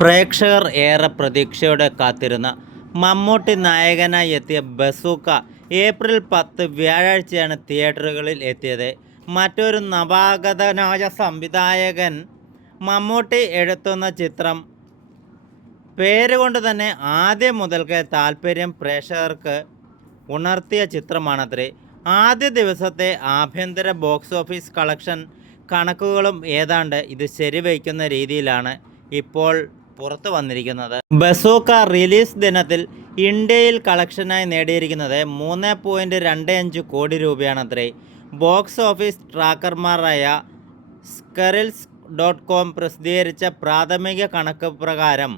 പ്രേക്ഷകർ ഏറെ പ്രതീക്ഷയോടെ കാത്തിരുന്ന മമ്മൂട്ടി നായകനായി എത്തിയ ബസൂക്ക ഏപ്രിൽ 10 വ്യാഴാഴ്ചയാണ് തിയേറ്ററുകളിൽ എത്തിയത്. മറ്റൊരു നവാഗതനായ സംവിധായകൻ മമ്മൂട്ടി എഴുതുന്ന ചിത്രം. പേരുകൊണ്ട് തന്നെ ആദ്യം മുതൽക്കേ താല്പര്യം പ്രേക്ഷകർക്ക് ഉണർത്തിയ ചിത്രമാണത്രേ. ആദ്യ ദിവസത്തെ ആഭ്യന്തര ബോക്സ് ഓഫീസ് കളക്ഷൻ കണക്കുകളും ഏതാണ്ട് ഇത് ശരിവയ്ക്കുന്ന രീതിയിലാണ് ഇപ്പോൾ പുറത്തു വന്നിരിക്കുന്നത്. ബസൂക്ക റിലീസ് ദിനത്തിൽ ഇന്ത്യയിൽ കളക്ഷനായി നേടിയിരിക്കുന്നത് 3.25 കോടി രൂപയാണത്രേ. ബോക്സ് ഓഫീസ് ട്രാക്കർമാരായ സ്കറിൽസ്.com പ്രസിദ്ധീകരിച്ച പ്രാഥമിക കണക്ക് പ്രകാരം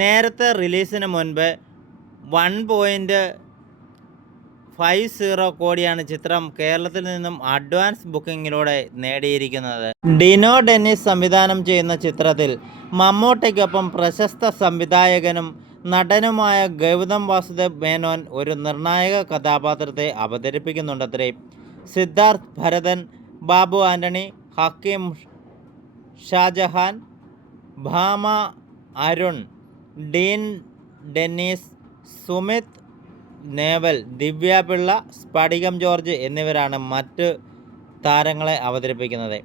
നേരത്തെ റിലീസിന് മുൻപ് 1.50 കോടിയാണ് ചിത്രം കേരളത്തിൽ നിന്നും അഡ്വാൻസ് ബുക്കിങ്ങിലൂടെ നേടിയിരിക്കുന്നത്. ഡിനോ ഡെന്നിസ് സംവിധാനം ചെയ്യുന്ന ചിത്രത്തിൽ മമ്മൂട്ടിക്കൊപ്പം പ്രശസ്ത സംവിധായകനും നടനുമായ ഗൗതം വാസുദേവ് മേനോൻ ഒരു നിർണായക കഥാപാത്രത്തെ അവതരിപ്പിക്കുന്നുണ്ടത്രേ. സിദ്ധാർത്ഥ് ഭരതൻ, ബാബു ആൻ്റണി, ഹക്കീം ഷാജഹാൻ, ഭാമ അരുൺ, ഡീൻ ഡെന്നീസ്, സുമിത് നേവൽ, ദിവ്യ പിള്ള, സ്ഫടികം ജോർജ് എന്നിവരാണ് മറ്റ് താരങ്ങളെ അവതരിപ്പിക്കുന്നത്.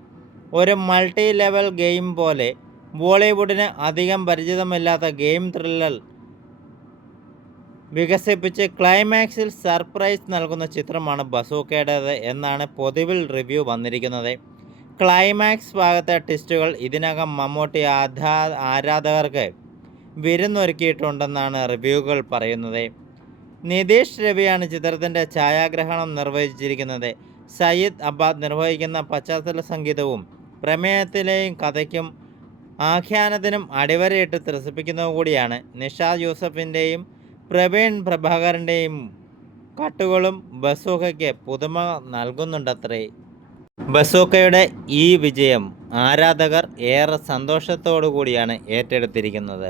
ഒരു മൾട്ടി ലെവൽ ഗെയിം പോലെ ബോളിവുഡിന് അധികം പരിചിതമില്ലാത്ത ഗെയിം ത്രില്ലർ വികസിപ്പിച്ച് ക്ലൈമാക്സിൽ സർപ്രൈസ് നൽകുന്ന ചിത്രമാണ് ബസൂക്കയുടേത് എന്നാണ് പൊതുവിൽ റിവ്യൂ വന്നിരിക്കുന്നത്. ക്ലൈമാക്സ് ഭാഗത്തെ ട്വിസ്റ്റുകൾ ഇതിനകം മമ്മൂട്ടി ആരാധകർക്ക് വിരുന്നൊരുക്കിയിട്ടുണ്ടെന്നാണ് റിവ്യൂകൾ പറയുന്നത്. നിതീഷ് രവിയാണ് ചിത്രത്തിൻ്റെ ഛായാഗ്രഹണം നിർവഹിച്ചിരിക്കുന്നത്. സയ്യിദ് അബ്ബാദ് നിർവഹിക്കുന്ന പശ്ചാത്തല സംഗീതവും പ്രമേയത്തിലെയും കഥയ്ക്കും ആഖ്യാനത്തിനും അടിവരയിട്ട് ത്രസിപ്പിക്കുന്നതു കൂടിയാണ്. നിഷാദ് യൂസഫിൻ്റെയും പ്രവീൺ പ്രഭാകറിൻ്റെയും കട്ടുകളും ബസൂക്കയ്ക്ക് പുതുമ നൽകുന്നുണ്ടത്രേ. ബസൂക്കയുടെ ഈ വിജയം ആരാധകർ ഏറെ സന്തോഷത്തോടു കൂടിയാണ് ഏറ്റെടുത്തിരിക്കുന്നത്.